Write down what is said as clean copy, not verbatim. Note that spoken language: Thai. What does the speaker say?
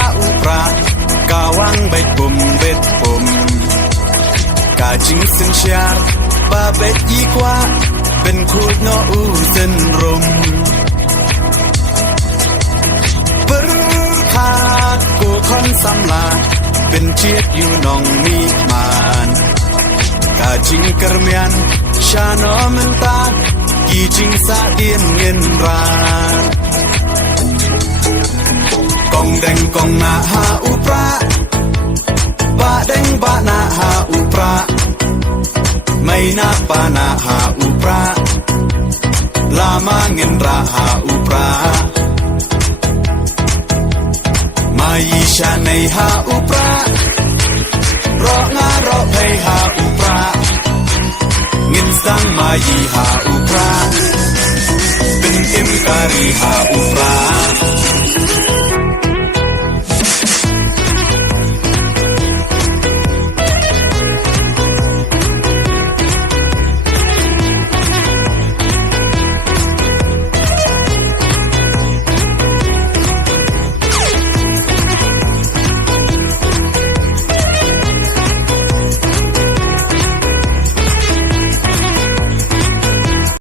าอุปรากาวังใบปุ่มเบ็ดปุ่มกาจิงสินเชียร์บาเบ็ดยีกว่าเป็นคูดนออูเส้นรมปรึคาดกูคอนสำลาเป็นเชียดอยู่นองมีมานกาจิงกระเมียนชาโนมันตากีจิงสาเดียนเงินรากองแดงกองนาหาอุปราบะแดงบะนาหาอุปราไม่นาปานาหาอุปราลามาเงินราหาอุปรามายีชาในหาอุปรารองารอเพหาอุปราเงินสังมายีหาอุปราเป็นเอ็มการีหาอุปรา